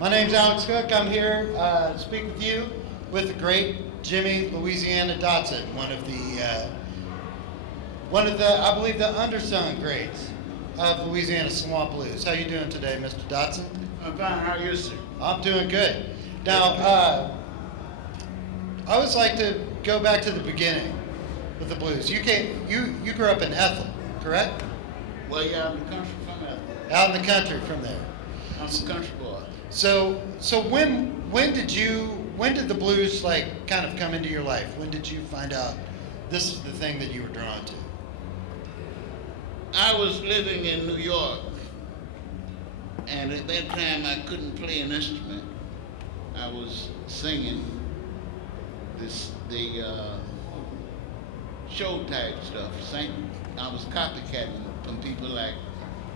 My name's Alex Cook. I'm here to speak with you with the great Jimmy Dotson, I believe, the undersung greats of Louisiana swamp blues. How you doing today, Mr. Dotson? I'm fine. How are you, sir? I'm doing good. Now, I always like to go back to the beginning with the blues. You grew up in Ethel, correct? Well, yeah, I'm the country from that. Out in the country from there. I'm a country boy. So when did the blues like kind of come into your life? When did you find out this is the thing that you were drawn to? I was living in New York, and at that time I couldn't play an instrument. I was singing the show type stuff. I was copycatting from people like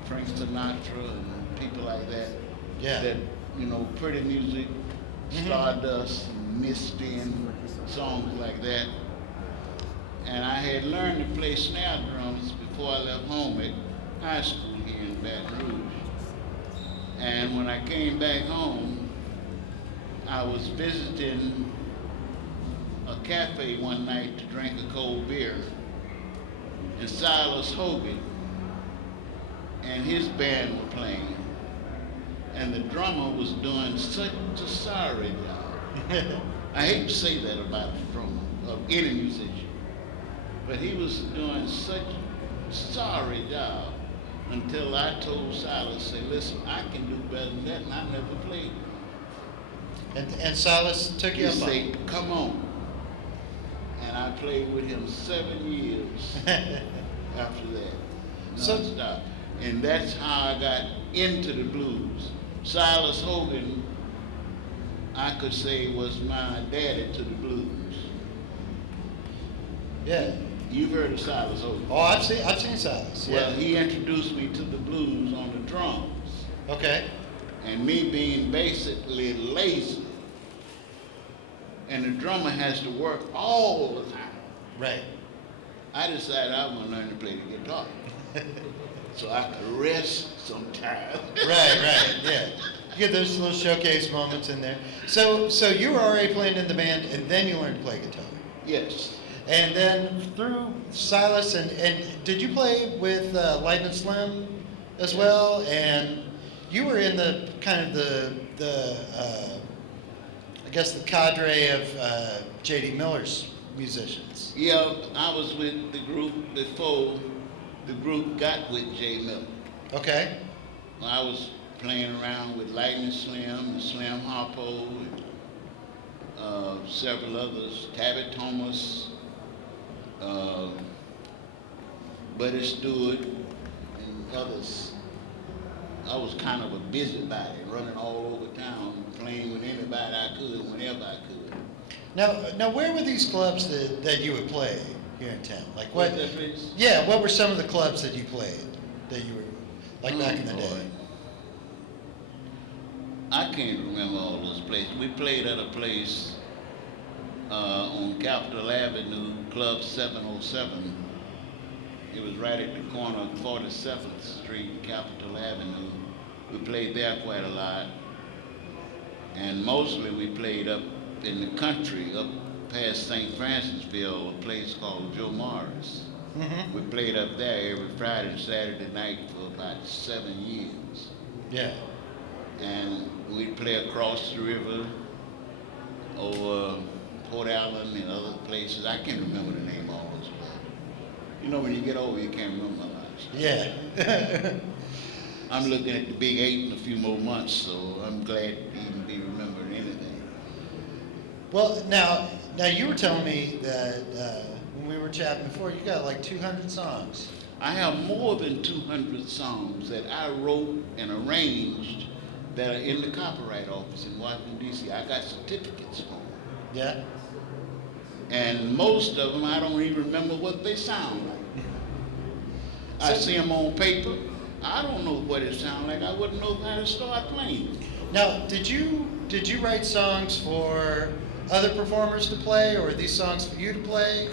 Frank Sinatra and people like that. Yeah. That, pretty music, Stardust, and Misty, and songs like that. And I had learned to play snare drums before I left home at high school here in Baton Rouge. And when I came back home, I was visiting a cafe one night to drink a cold beer, and Silas Hogan and his band were playing. And the drummer was doing such a sorry job. I hate to say that about the drummer, of any musician, but he was doing such a sorry job until I told Silas, say, listen, I can do better than that, and I never played. And Silas took you up on it. He said, come on. And I played with him 7 years after that, non-stop. And that's how I got into the blues. Silas Hogan, I could say, was my daddy to the blues. Yeah. You've heard of Silas Hogan? Oh, I've seen Silas. Yeah. Well, he introduced me to the blues on the drums. Okay. And me being basically lazy, and the drummer has to work all the time. Right. I decided I was going to learn to play the guitar. So I could rest sometime. Right, yeah. You get those little showcase moments in there. So you were already playing in the band, and then you learned to play guitar. Yes. And then through Silas, and did you play with Lightning Slim as Yes. well? And you were in the kind of the I guess the cadre of J.D. Miller's musicians. Yeah, I was with the group before the group got with J. Miller. Okay. I was playing around with Lightning Slim and Slim Harpo and several others, Tabby Thomas, Buddy Stewart, and others. I was kind of a busybody, running all over town, playing with anybody I could, whenever I could. Now, where were these clubs that you would play here in town? Like what? Yeah, what were some of the clubs that you played that you were like back in the day? I can't remember all those places. We played at a place on Capitol Avenue, Club 707. It was right at the corner of 47th Street and Capitol Avenue. We played there quite a lot. And mostly we played up in the country, up past St. Francisville, a place called Joe Morris. Mm-hmm. We played up there every Friday and Saturday night for about 7 years. Yeah. And we'd play across the river, over Port Allen and other places. I can't remember the name of all those places. When you get older, you can't remember a lot of stuff. Yeah. I'm looking at the Big 8 in a few more months, so I'm glad to even be remembering anything. Well, now you were telling me that when we were chatting before, you got like 200 songs. I have more than 200 songs that I wrote and arranged that are in the Copyright Office in Washington, D.C. I got certificates for them. Yeah. And most of them, I don't even remember what they sound like. I see them on paper. I don't know what it sounds like. I wouldn't know how to start playing. Now, did you write songs for other performers to play, or are these songs for you to play?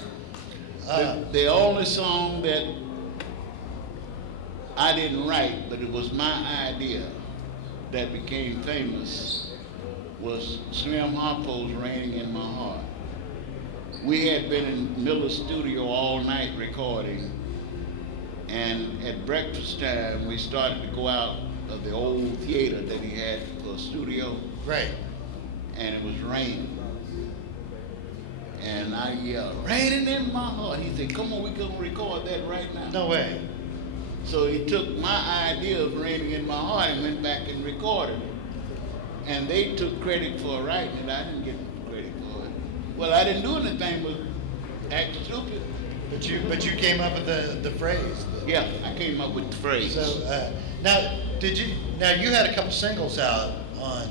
The only song that I didn't write, but it was my idea, that became famous was Slim Harpo's Raining in My Heart. We had been in Miller's studio all night recording, and at breakfast time we started to go out of the old theater that he had for a studio. Right. And it was raining. And I yelled, "Raining in my heart." He said, "Come on, we're gonna record that right now." No way. So he took my idea of Raining in My Heart and went back and recorded it. And they took credit for writing it. I didn't get credit for it. Well, I didn't do anything but act stupid. But you came up with the phrase. Yeah, I came up with the phrase. So now you had a couple singles out on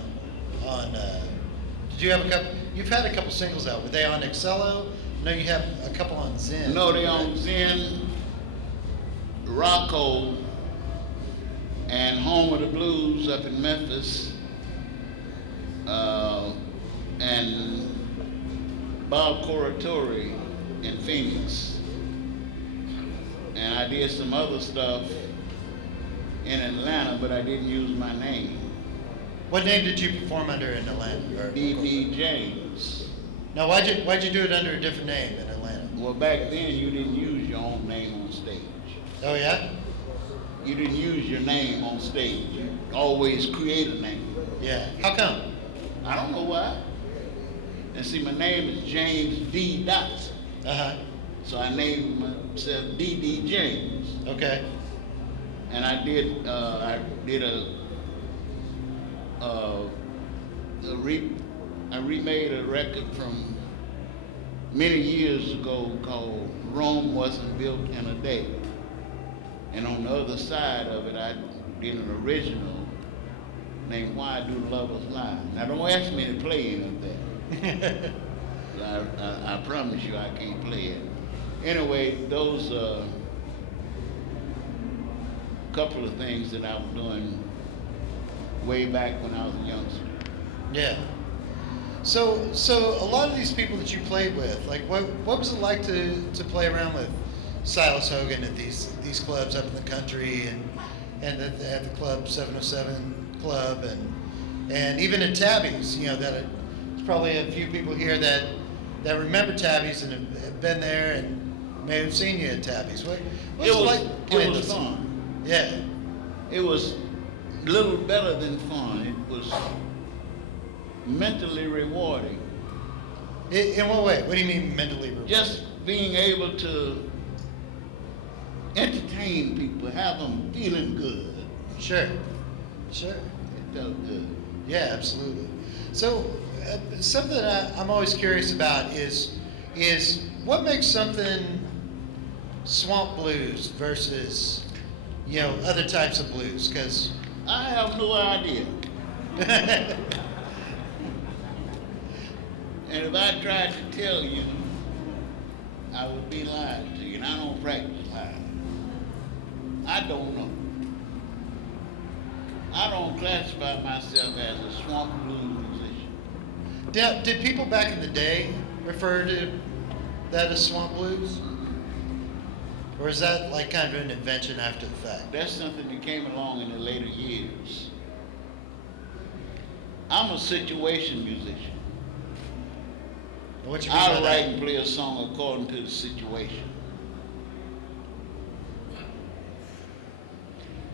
did you have a couple? You've had a couple singles out. Were they on Excello? No, you have a couple on Zen. No, they on Zen, Rocco, and Home of the Blues up in Memphis, and Bob Corritore in Phoenix. And I did some other stuff in Atlanta, but I didn't use my name. What name did you perform under in Atlanta? D.D. James. Now, why'd you do it under a different name in Atlanta? Well, back then you didn't use your own name on stage. Oh yeah? You didn't use your name on stage. You always create a name. Yeah. How come? I don't know why. And see, my name is James D. Dotson. Uh-huh. So I named myself D.D. James. Okay. And I did I remade a record from many years ago called Rome Wasn't Built in a Day. And on the other side of it, I did an original named Why Do Lovers Lie? Now don't ask me to play any of that. I promise you I can't play it. Anyway, those couple of things that I was doing way back when I was a youngster. Yeah. So a lot of these people that you played with, like what was it like to play around with Silas Hogan at these clubs up in the country and at the club 707 club and even at Tabby's, you know, there's probably a few people here that remember Tabby's and have been there and may have seen you at Tabby's. What was it like playing It was those? fun. Yeah. It was a little better than fun. It was mentally rewarding. In what way? What do you mean mentally rewarding? Just being able to entertain people, have them feeling good. Sure. It felt good. Yeah, absolutely. So something that I'm always curious about is what makes something swamp blues versus, you know, other types of blues? Because I have no idea. And if I tried to tell you, I would be lying to you, and I don't practice lying. I don't know. I don't classify myself as a swamp blues musician. did people back in the day refer to that as swamp blues? Or is that like kind of an invention after the fact? That's something that came along in the later years. I'm a situation musician. What you mean I by write that? and play a song according to the situation.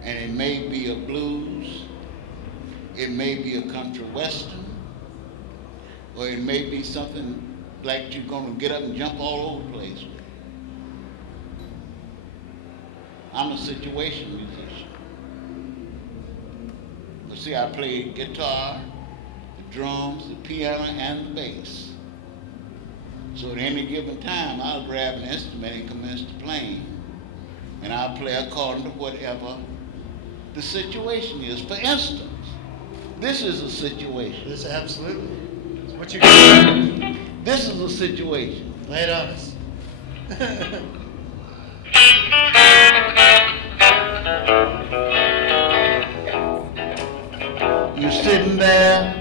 And it may be a blues, it may be a country western, or it may be something like you're gonna get up and jump all over the place with. I'm a situation musician. But see, I play guitar, the drums, the piano, and the bass. So at any given time, I'll grab an instrument and commence to playing. And I'll play according to whatever the situation is. For instance, this is a situation. This absolutely. What you This is a situation. lay it on us. You're sitting there,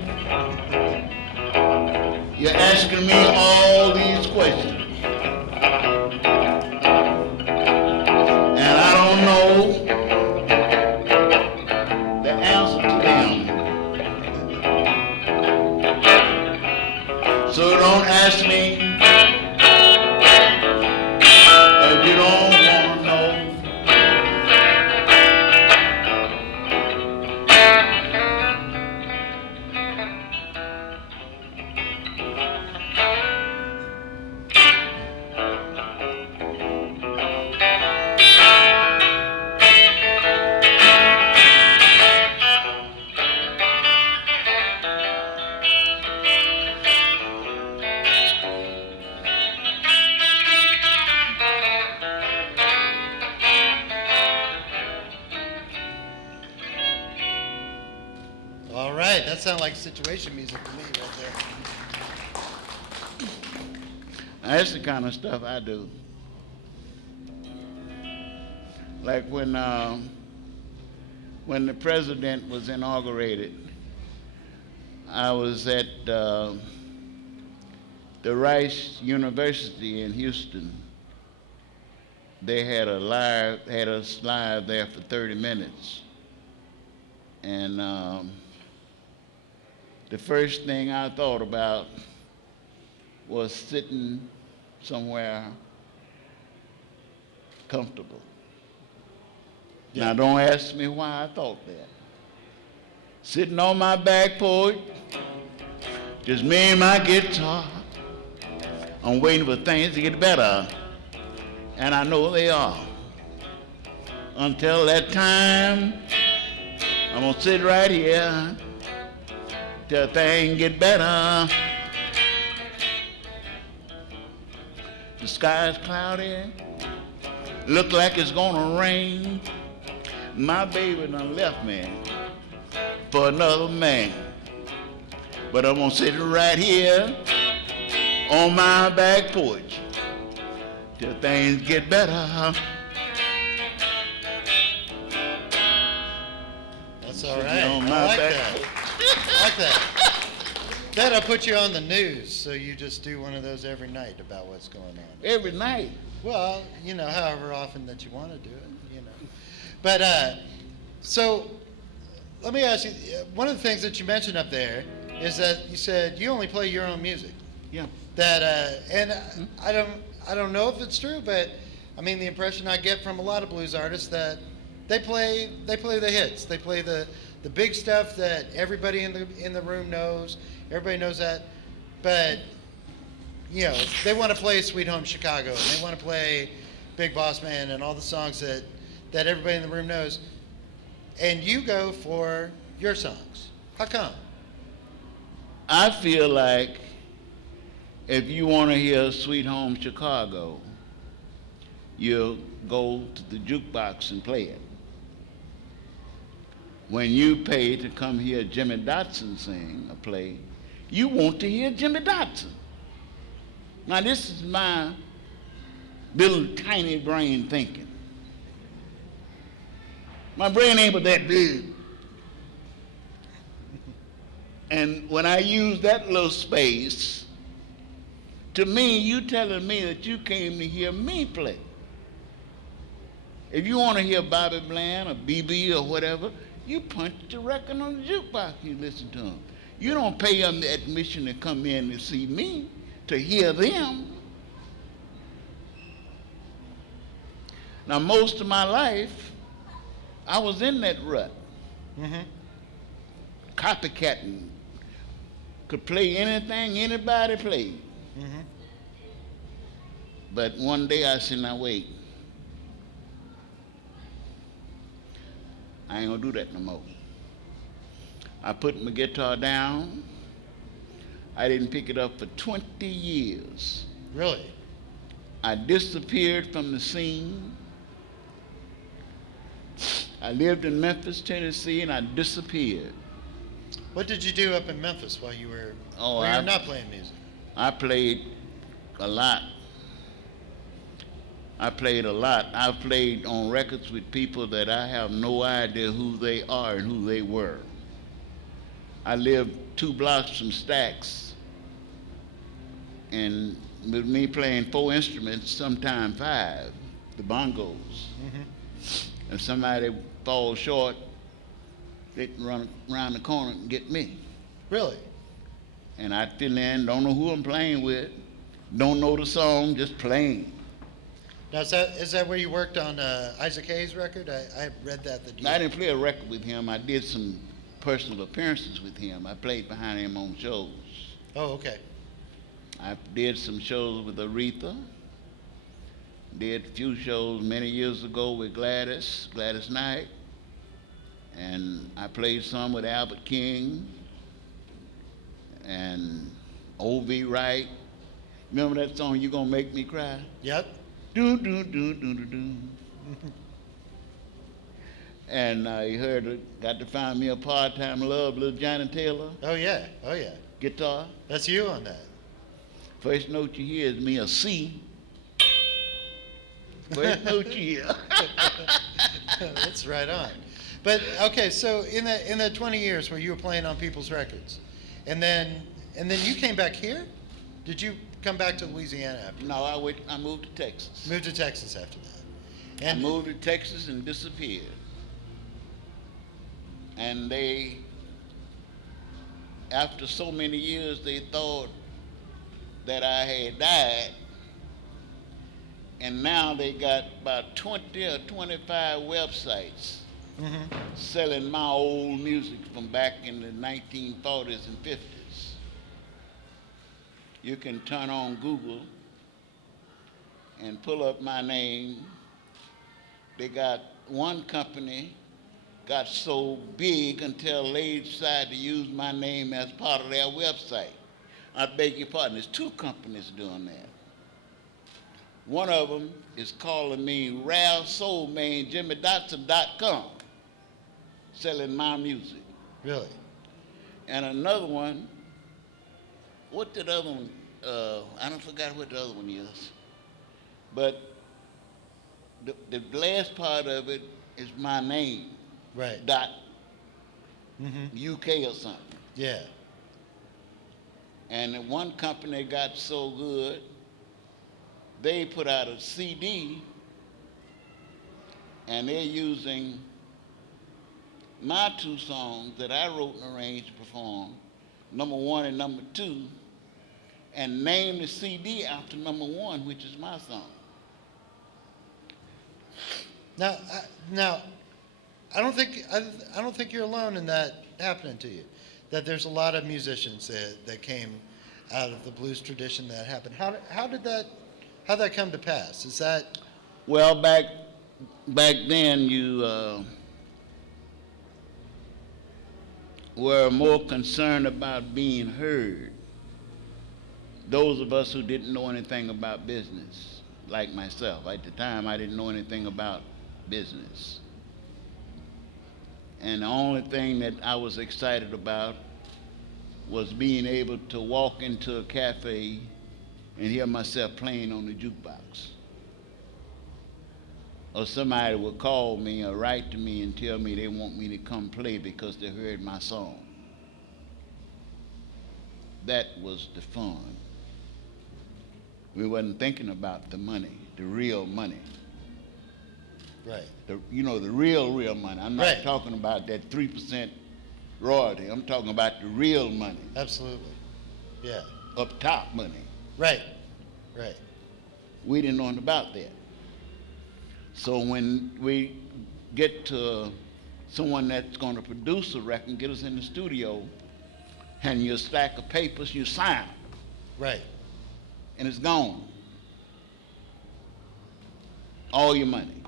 you're asking me all these questions. And I don't know the answer to them. So don't ask me if you don't want to know. All right, that sounded like situation music to me right there. That's the kind of stuff I do. Like when the president was inaugurated, I was at the Rice University in Houston. They had us live there for 30 minutes. And the first thing I thought about was sitting somewhere comfortable. Yeah. Now don't ask me why I thought that. Sitting on my back porch, just me and my guitar. I'm waiting for things to get better, and I know they are. Until that time, I'm gonna sit right here till things get better. The sky's cloudy, look like it's gonna rain. My baby done left me for another man. But I'm gonna sit right here on my back porch till things get better. That's all Sitting right. on I my like back that. porch. I like that. That'll put you on the news, so you just do one of those every night about what's going on. Every night. Well, however often that you want to do it, But so let me ask you, one of the things that you mentioned up there is that you said you only play your own music. Yeah. That and I don't know if it's true, but I mean the impression I get from a lot of blues artists that they play the hits. They play the big stuff that everybody in the room knows. Everybody knows that, but they want to play Sweet Home Chicago, and they want to play Big Boss Man and all the songs that everybody in the room knows. And you go for your songs. How come? I feel like if you want to hear Sweet Home Chicago, you'll go to the jukebox and play it. When you pay to come hear Jimmy Dotson sing or play, you want to hear Jimmy Dotson. Now this is my little tiny brain thinking. My brain ain't but that big. And when I use that little space, to me, you telling me that you came to hear me play. If you want to hear Bobby Bland or BB or whatever, you punch the record on the jukebox and you listen to them. You don't pay them the admission to come in and see me, to hear them. Now, most of my life, I was in that rut. Mm-hmm. Copycatting. Could play anything anybody played. Mm-hmm. But one day I said, now wait. I ain't gonna do that no more. I put my guitar down. I didn't pick it up for 20 years. Really? I disappeared from the scene. I lived in Memphis, Tennessee, and I disappeared. What did you do up in Memphis while you were not playing music? I played a lot. I've played on records with people that I have no idea who they are and who they were. I lived 2 blocks from Stax, and with me playing 4 instruments, sometimes 5, the bongos. Mm-hmm. If somebody falls short, they can run around the corner and get me. Really? and I fill in, don't know who I'm playing with, don't know the song, just playing. Now, is that where you worked on Isaac Hayes' record? I read that. I didn't play a record with him. I did some personal appearances with him. I played behind him on shows. Oh, okay. I did some shows with Aretha. Did a few shows many years ago with Gladys Knight. And I played some with Albert King and O.V. Wright. Remember that song, You Gonna Make Me Cry? Yep. Do, do, do, do, do, do. And I got to find me a part-time love, little Johnny Taylor. Oh, yeah. Oh, yeah. Guitar. That's you on that. First note you hear is me a C. First note you hear. That's right on. But okay, so in the 20 years where you were playing on people's records, and then you came back here? Did you come back to Louisiana after? No, I moved to Texas. Moved to Texas after that. I moved to Texas and disappeared. And after so many years, they thought that I had died. And now they got about 20 or 25 websites selling my old music from back in the 1940s and 50s. You can turn on Google and pull up my name. They got one company got so big until they decided to use my name as part of their website. I beg your pardon, there's two companies doing that. One of them is calling me Rare Soul Man, JimmyDotson.com, selling my music. Really? And another one, what did the other one, I don't forgot what the other one is. But the last part of it is my name. Right. Dot UK or something. Yeah. And the one company got so good, they put out a CD, and they're using my two songs that I wrote and arranged and performed, number 1 and number 2, and name the CD after number 1, which is my song. Now, I don't think you're alone in that happening to you. That there's a lot of musicians that came out of the blues tradition that happened. How did that come to pass? Is that? Well, back then you were more concerned about being heard. Those of us who didn't know anything about business, like myself. At the time, I didn't know anything about business. And the only thing that I was excited about was being able to walk into a cafe and hear myself playing on the jukebox. Or somebody would call me or write to me and tell me they want me to come play because they heard my song. That was the fun. We wasn't thinking about the money, the real money. Right. The real money. I'm not Right. talking about that 3% royalty. I'm talking about the real money. Absolutely. Yeah. Up top money. Right. Right. We didn't know anything about that. So when we get to someone that's going to produce a record and get us in the studio, hand you a stack of papers, you sign, Right. and it's gone. All your money.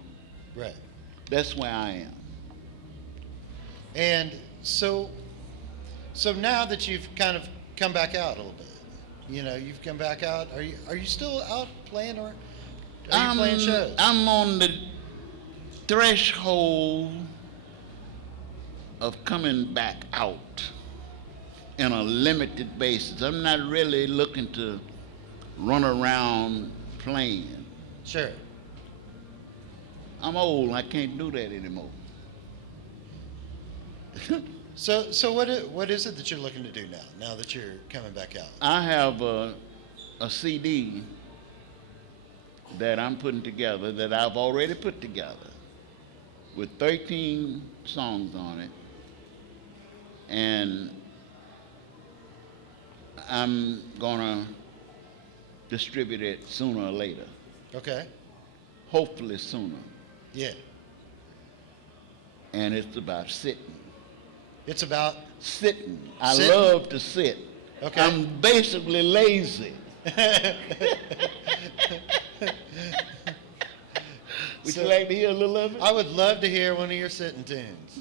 Right. That's where I am. And so now that you've kind of come back out a little bit, you've come back out. Are you still out playing, or are you playing shows? I'm on the threshold of coming back out in a limited basis. I'm not really looking to run around playing. Sure. I'm old. I can't do that anymore. So what is it that you're looking to do now that you're coming back out? I have a CD that I'm putting together, that I've already put together, with 13 songs on it. And I'm gonna distribute it sooner or later. Okay. Hopefully sooner. Yeah. And it's about sitting. It's about Sitting. I Sitting? love to sit. Okay. I'm basically lazy. Would So- you like to hear a little of it? I would love to hear one of your sitting tunes.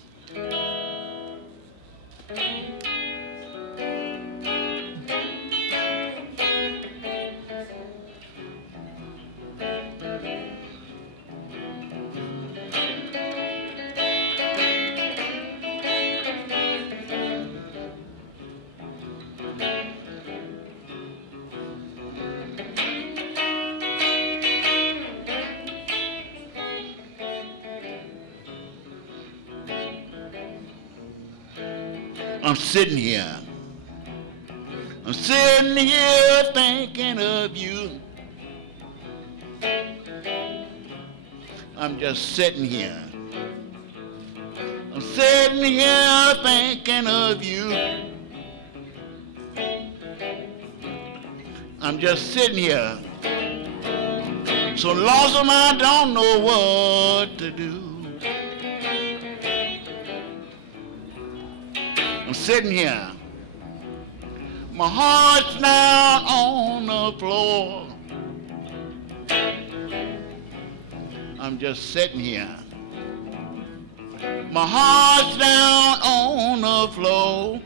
I'm sitting here. I'm sitting here thinking of you. I'm just sitting here. I'm sitting here thinking of you. I'm just sitting here. So lonesome I don't know what to do. I'm sitting here. My heart's down on the floor. I'm just sitting here. My heart's down on the floor.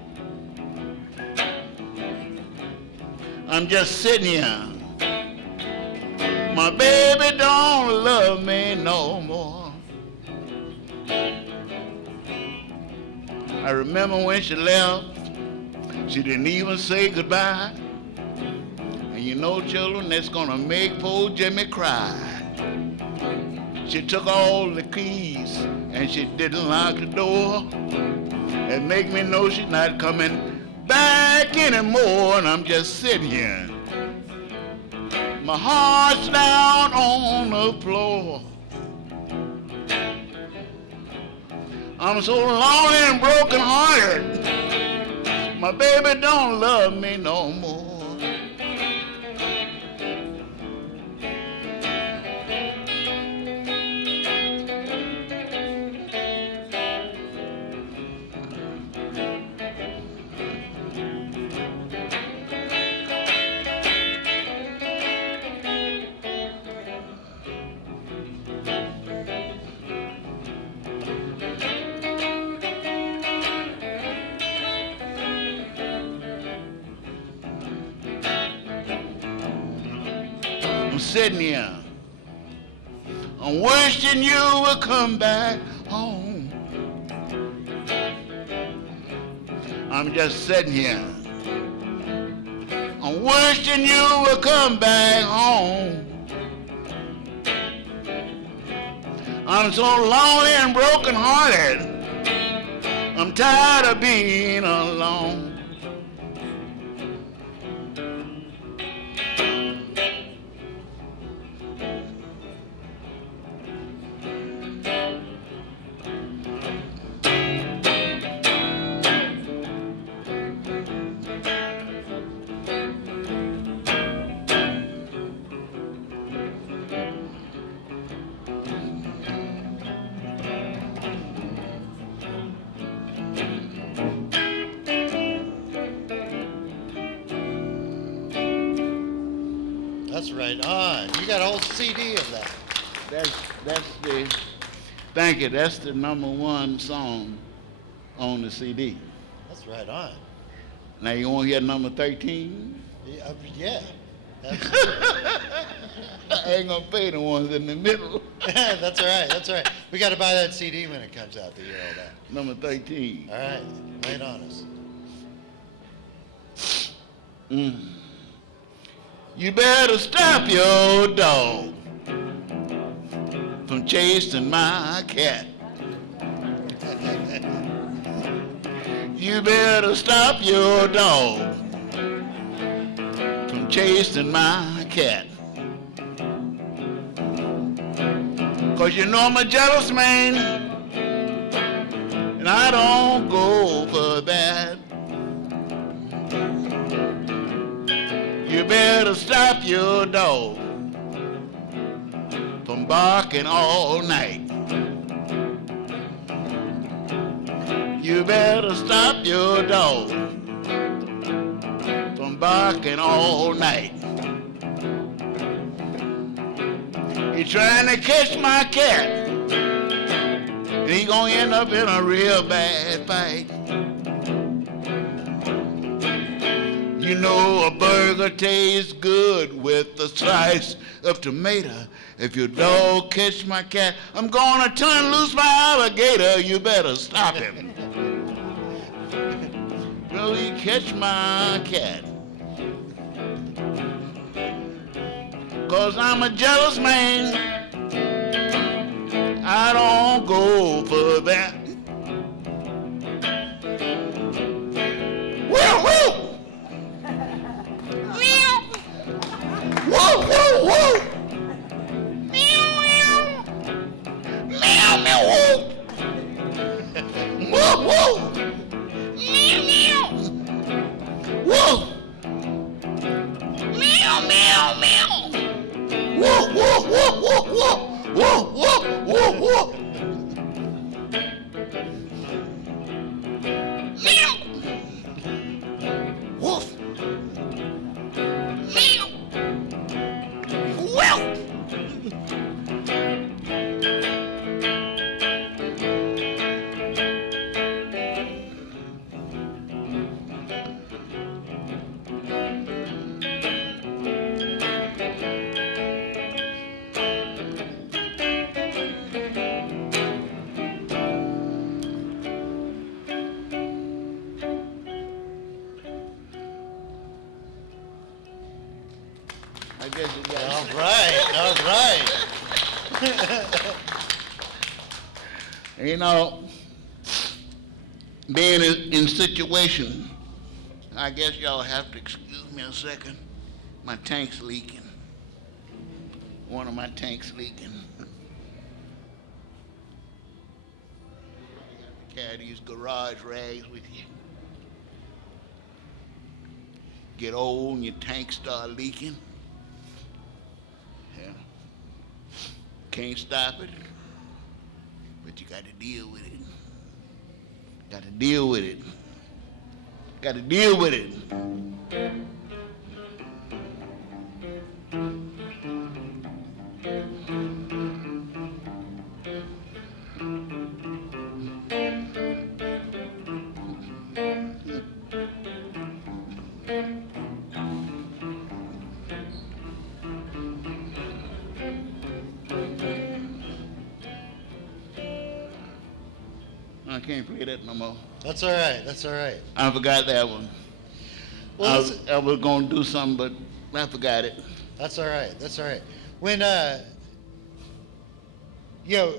I'm just sitting here. My baby don't love me no more. I remember when she left, she didn't even say goodbye. And you know, children, that's gonna make poor Jimmy cry. She took all the keys and she didn't lock the door. It make me know she's not coming back anymore. And I'm just sitting here. My heart's down on the floor. I'm so lonely and broken hearted. My baby don't love me no more. I'm sitting here. I'm wishing you would come back home. I'm just sitting here. I'm wishing you would come back home. I'm so lonely and broken hearted. I'm tired of being alone. That's right on. You got a whole CD of that. That's the, thank you, that's the #1 song on the CD. That's right on. Now you want to hear number 13? Yeah. Absolutely. I ain't gonna pay the ones in the middle. That's all right. That's all right. We got to buy that CD when it comes out to hear all that. Number 13. All right. Lay it on us. You better stop your dog from chasing my cat. You better stop your dog from chasing my cat. 'Cause you know I'm a jealous man, and I don't go for that. You better stop your dog from barking all night. You better stop your dog from barking all night. He's trying to catch my cat, and he's gonna end up in a real bad fight. You know a burger tastes good with a slice of tomato. If your dog catch my cat, I'm gonna turn loose my alligator. You better stop him. Will he catch my cat? 'Cause I'm a jealous man. I don't go for that. Woo, woo! Meow! Woo, woo, woo! Meow, meow! Meow, meow, woo! Woo, woo! Meow, meow! Woo! Meow, meow, meow! Woo, woo, woo, woo, woo! Woo, woo, woo, woo! Meow! Woof! Meow! Well! I guess you got All right, all right. You know, being in situation, I guess y'all have to excuse me a second. My tank's leaking. One of my tanks leaking. Carry these garage rags with you. Get old and your tank start leaking. Yeah. Can't stop it, but you got to deal with it. Got to deal with it. Got to deal with it. I can't play that no more. That's all right, that's all right. I forgot that one. Well, I was going to do something, but I forgot it. that's all right, that's all right. When, you know,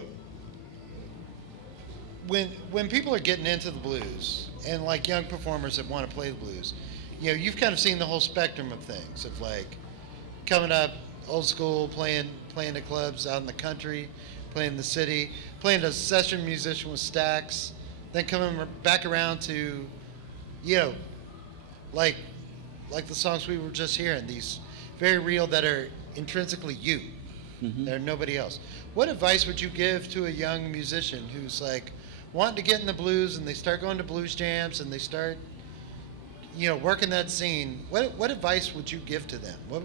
when people are getting into the blues, and like young performers that want to play the blues, you know, you've kind of seen the whole spectrum of things, of like coming up old school, playing the clubs out in the country, playing in the city, playing as a session musician with Stax, then coming back around to, you know, like the songs we were just hearing, these very real that are intrinsically you. Mm-hmm. They're nobody else. What advice would you give to a young musician who's like wanting to get in the blues and they start going to blues jams and they start, you know, working that scene? What advice would you give to them? What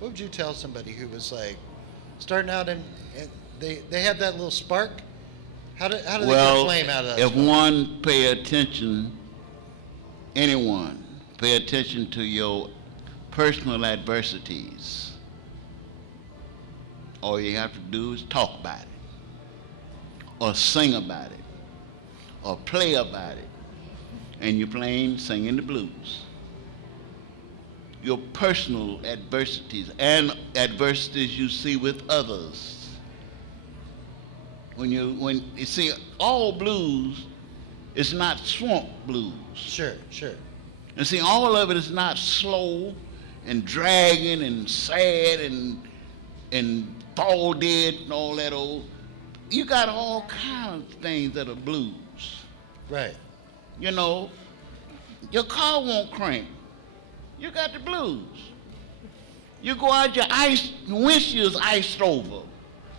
would you tell somebody who was like starting out and they have that little spark? How do they get a flame out of that? If spark? one pay attention, anyone pay attention to your personal adversities. All you have to do is talk about it, or sing about it, or play about it, and you're playing, singing the blues. Your personal adversities and adversities you see with others. When you see, all blues is not swamp blues. Sure. And see, all of it is not slow and dragging and sad and fall dead and all that old. You got all kinds of things that are blues. Right. You know, your car won't crank. You got the blues. You go out, your windshield's iced over.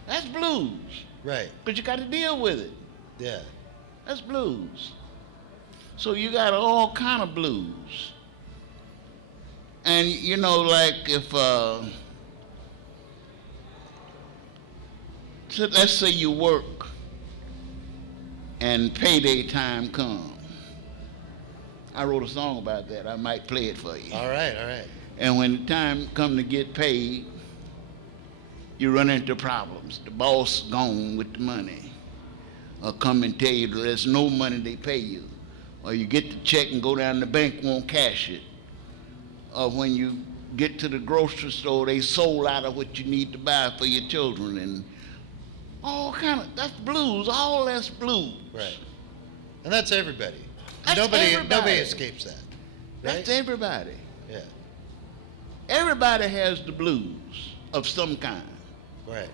That's blues. Right. But you got to deal with it. Yeah. That's blues. So you got all kind of blues. And you know, like if so let's say you work and payday time comes. I wrote a song about that. I might play it for you. All right, all right. And when the time come to get paid, you run into problems. The boss gone with the money, or come and tell you there's no money they pay you, or you get the check and go down to the bank, won't cash it, or when you get to the grocery store, they sold out of what you need to buy for your children, and all kind of, that's blues. All that's blues. Right. And that's everybody. That's Nobody everybody. escapes that. Right? That's everybody. Yeah. Everybody has the blues of some kind. Right.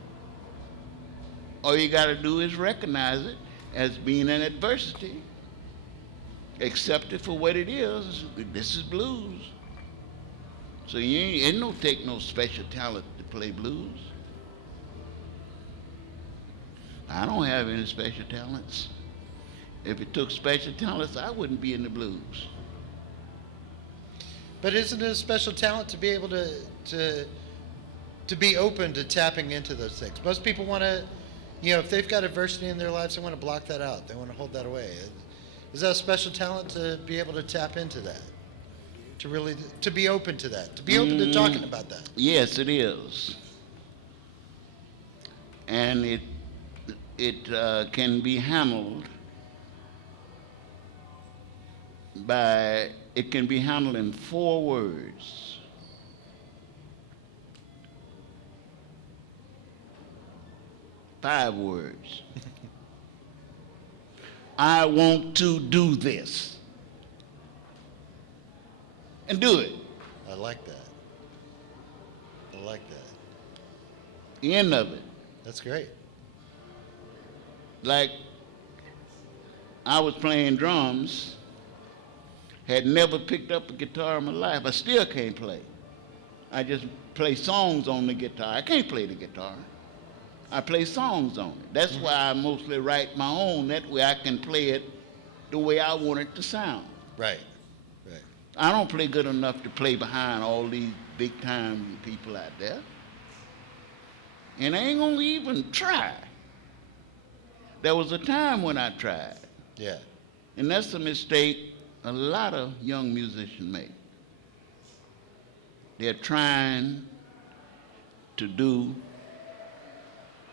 All you got to do is recognize it as being an adversity. Accept it for what it is. This is blues. So you ain't take no special talent to play blues. I don't have any special talents. If it took special talents, I wouldn't be in the blues. But isn't it a special talent to be able to be open to tapping into those things? Most people want to, if they've got adversity in their lives, they want to block that out. They want to hold that away. Is that a special talent to be able to tap into that? To be open to that? To be open to talking about that? Yes, it is. And it can be handled in 4 words. Five words. I want to do this. And do it. I like that. I like that. The end of it. That's great. Like, I was playing drums, had never picked up a guitar in my life. I still can't play. I just play songs on the guitar. I can't play the guitar. I play songs on it. That's why I mostly write my own. That way I can play it the way I want it to sound. Right. Right. I don't play good enough to play behind all these big time people out there. And I ain't gonna even try. There was a time when I tried. Yeah. And that's a mistake a lot of young musicians make. They're trying to do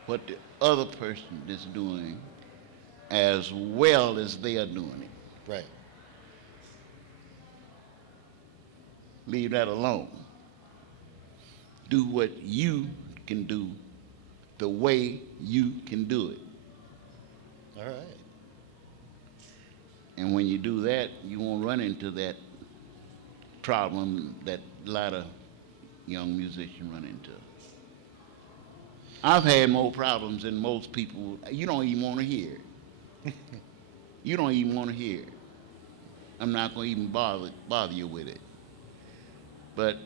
what the other person is doing as well as they are doing it. Right. Leave that alone. Do what you can do the way you can do it. All right. And when you do that, you won't run into that problem that a lot of young musicians run into. I've had more problems than most people. You don't even want to hear it. You don't even want to hear it. I'm not going to even bother you with it. But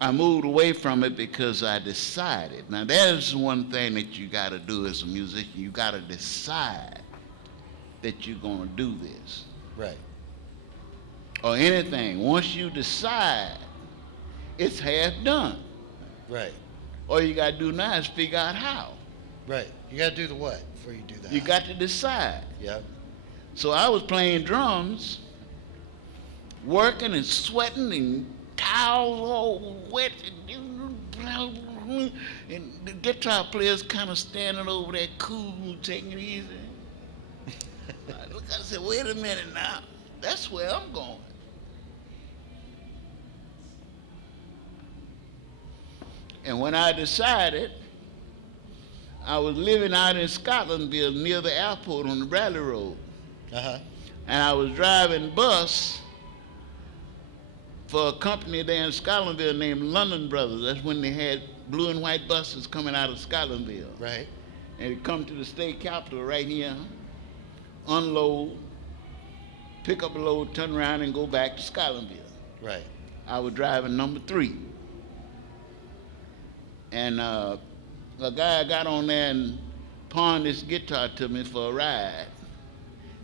I moved away from it because I decided. Now, there's one thing that you got to do as a musician. You got to decide that you're going to do this. Right. Or anything. Once you decide, it's half done. Right. All you got to do now is figure out how. Right. You got to do the what before you do that? You got to decide. Yep. So I was playing drums, working and sweating and towels all wet, and the guitar player's kind of standing over there cool, taking it easy. I said, wait a minute now, that's where I'm going. And when I decided, I was living out in Scotlandville near the airport on the Bradley Road. Uh-huh. And I was driving bus for a company there in Scotlandville named London Brothers. That's when they had blue and white buses coming out of Scotlandville. Right. And it come to the state capitol right here, unload, pick up a load, turn around, and go back to Scotlandville. Right. I was driving number 3. And a guy got on there and pawned this guitar to me for a ride.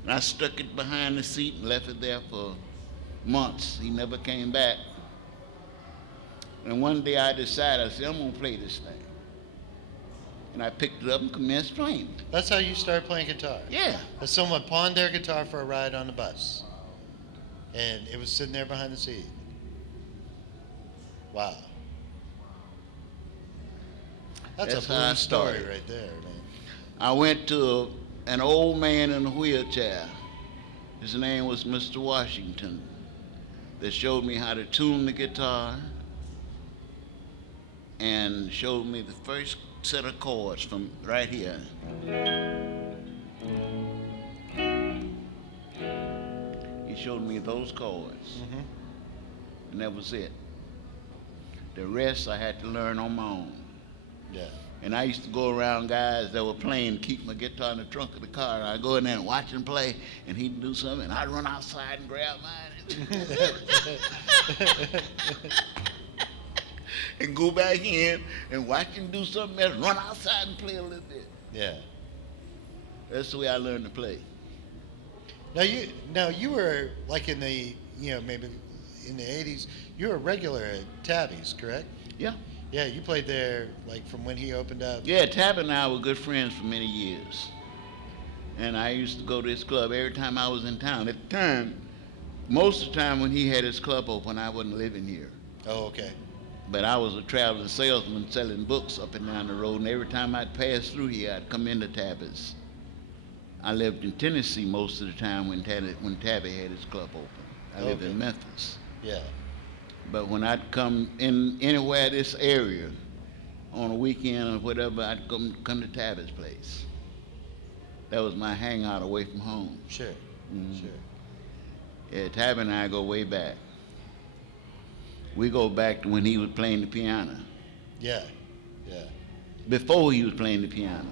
And I stuck it behind the seat and left it there for months. He never came back. And one day I decided, I said, I'm going to play this thing. And I picked it up and commenced playing. That's how you started playing guitar? Yeah. That someone pawned their guitar for a ride on the bus. And it was sitting there behind the seat. Wow. That's a how I blue story started. right there, man. I went to an old man in a wheelchair. His name was Mr. Washington, that showed me how to tune the guitar and showed me the first set of chords from right here. He showed me those chords, and that was it. The rest I had to learn on my own. Yeah. And I used to go around guys that were playing, keep my guitar in the trunk of the car, and I'd go in there and watch him play, and he'd do something, and I'd run outside and grab mine and go back in and watch him do something else, run outside and play a little bit. Yeah. That's the way I learned to play. Now you were like in the, maybe in the 80s, you were a regular at Tabby's, correct? Yeah. Yeah, you played there like from when he opened up. Yeah, Tabby and I were good friends for many years. And I used to go to his club every time I was in town. At the time, most of the time when he had his club open, I wasn't living here. Oh, okay. But I was a traveling salesman selling books up and down the road, and every time I'd pass through here, I'd come into Tabby's. I lived in Tennessee most of the time when Tabby had his club open. I lived in Memphis. Yeah. But when I'd come in anywhere this area on a weekend or whatever, I'd come to Tabby's place. That was my hangout away from home. Sure. Mhm. Sure. Yeah, Tabby and I go way back. We go back to when he was playing the piano. Yeah. Yeah. Before he was playing the piano.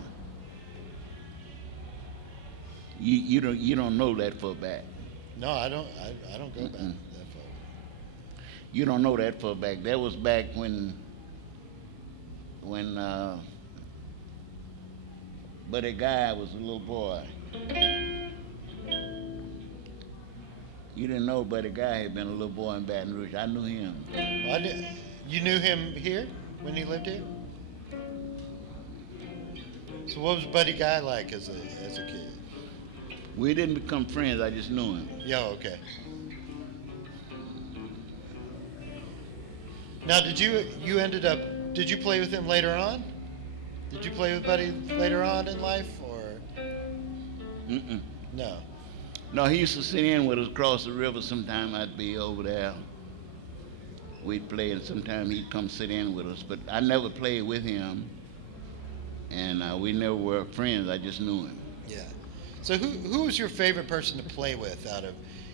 You don't know that for a fact. No, I don't go back that far. You don't know that for a fact. That was back when Buddy Guy was a little boy. You didn't know Buddy Guy had been a little boy in Baton Rouge. I knew him. You knew him here when he lived here? So what was Buddy Guy like as a kid? We didn't become friends. I just knew him. Yeah, okay. Now, did you play with him later on? Did you play with Buddy later on in life, or? Mm-mm. No. No, he used to sit in with us across the river. Sometime I'd be over there. We'd play, and sometime he'd come sit in with us. But I never played with him, and we never were friends. I just knew him. Yeah. So who was your favorite person to play with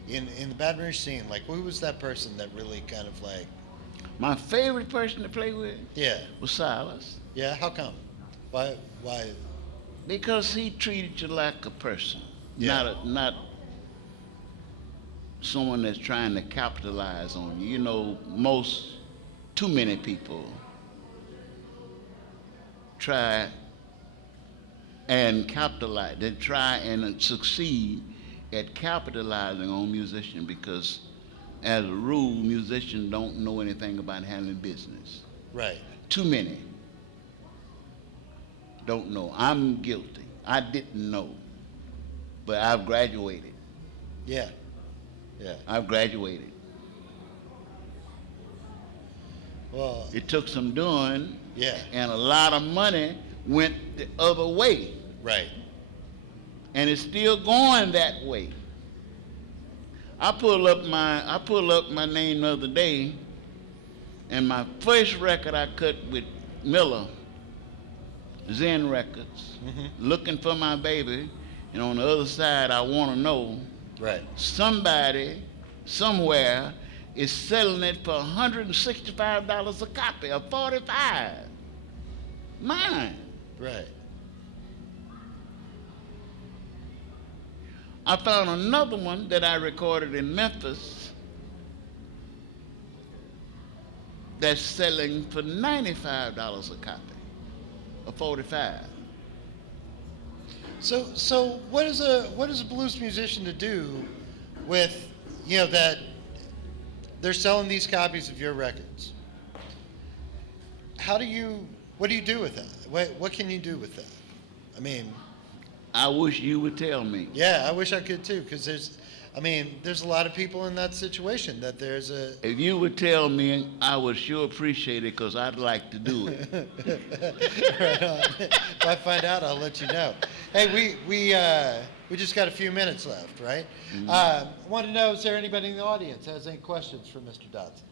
in the Baton Rouge scene? Like, who was that person that really kind of like? My favorite person to play with was Silas. Yeah, how come? Why? Because he treated you like a person, Yeah. not someone that's trying to capitalize on you. Too many people try and capitalize. They try and succeed at capitalizing on musicians because, as a rule, musicians don't know anything about handling business. Right. Too many don't know. I'm guilty. I didn't know, but I've graduated. Yeah. Yeah. I've graduated. Well. It took some doing. Yeah. And a lot of money went the other way. Right. And it's still going that way. I pulled up my name the other day, and my first record I cut with Miller, Zen Records, Looking for My Baby, and on the other side, I Want to Know. Right. Somebody, somewhere, is selling it for $165 a copy, or $45. Mine. Right. I found another one that I recorded in Memphis that's selling for $95 a copy, or 45. So what is a blues musician to do with, that they're selling these copies of your records? What do you do with that? What can you do with that? I mean, I wish you would tell me. yeah, I wish I could too, because there's a lot of people in that situation that there's a. If you would tell me, I would sure appreciate it, because I'd like to do it. Right on. If I find out, I'll let you know. Hey, we just got a few minutes left, right? Mm-hmm. I want to know, is there anybody in the audience that has any questions for Mr. Dotson?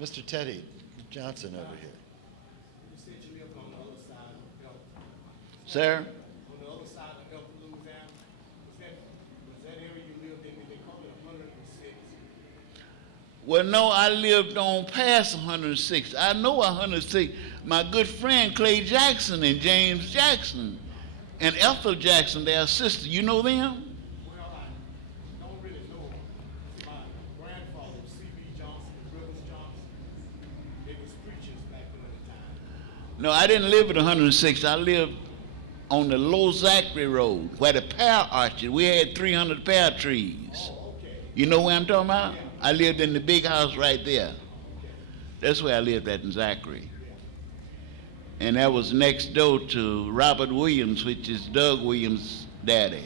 Mr. Teddy Johnson over here. You said you lived on the other side of Elk. Sir? On the other side of Elk, Louisiana. Was that area you lived in? Did they call it 106? Well, no, I lived on past 106. I know 106. My good friend Clay Jackson and James Jackson and Ethel Jackson, their sister. You know them? Well, I don't really know them. My grandfather was C.B. Johnson, Brothers Johnson. They was preachers back during the time. No, I didn't live at 106. I lived on the Low Zachary Road, where the pear orchard. We had 300 pear trees. Oh, okay. You know where I'm talking about? I lived in the big house right there. That's where I lived at in Zachary. And that was next door to Robert Williams, which is Doug Williams' daddy.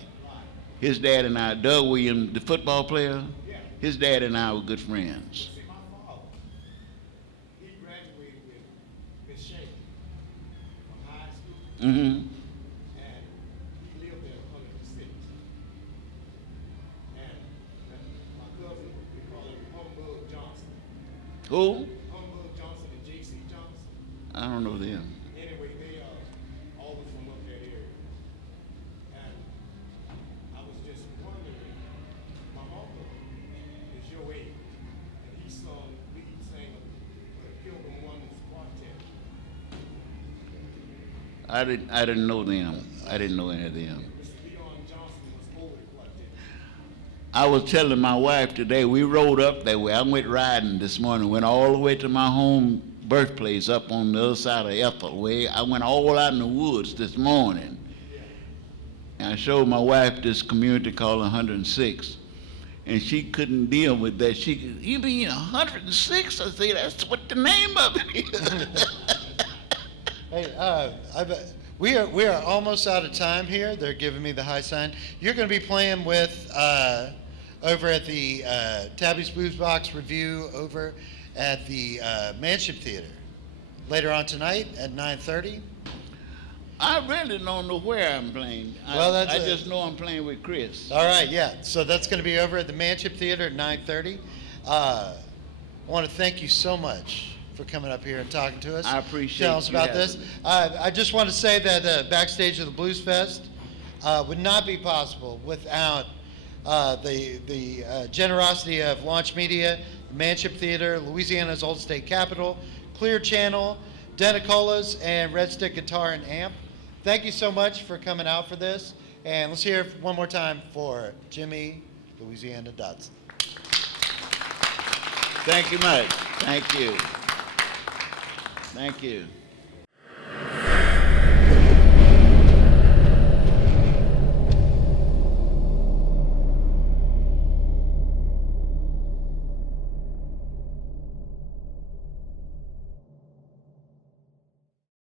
His dad and I, Doug Williams, the football player, his dad and I were good friends. See, my father, he graduated with Miss Shea from high school, Mm-hmm. and he lived at 106. And my cousin, we call him Humbug Johnson. Who? Humbug Johnson and J.C. Johnson. I don't know them. Anyway, they always from up that area. And I was just wondering, my uncle is your age, and he sung lead singer for the Pilgrim Wonders Quartet. I didn't know them. I didn't know any of them. Mr. Leon Johnson was over the quartet. I was telling my wife today, we rode up that way. I went riding this morning, went all the way to my home birthplace up on the other side of Ethel. I went all out in the woods this morning. And I showed my wife this community called 106. And she couldn't deal with that. She could, you mean 106? I said, that's what the name of it is. Hey, we are almost out of time here. They're giving me the high sign. You're going to be playing with over at the Tabby's Blues Box Review over at the Manship Theater later on tonight at 9:30. I really don't know where I'm playing. I just know I'm playing with Chris. All right, yeah. So that's going to be over at the Manship Theater at 9:30. I want to thank you so much for coming up here and talking to us. I appreciate Tell us you about this. having me. I just want to say that Backstage of the Blues Fest would not be possible without the generosity of Launch Media, Manship Theater, Louisiana's Old State Capitol, Clear Channel, Denicolas, and Red Stick Guitar and Amp. Thank you so much for coming out for this. And let's hear it one more time for Jimmy Louisiana Dotson. Thank you much. Thank you. Thank you.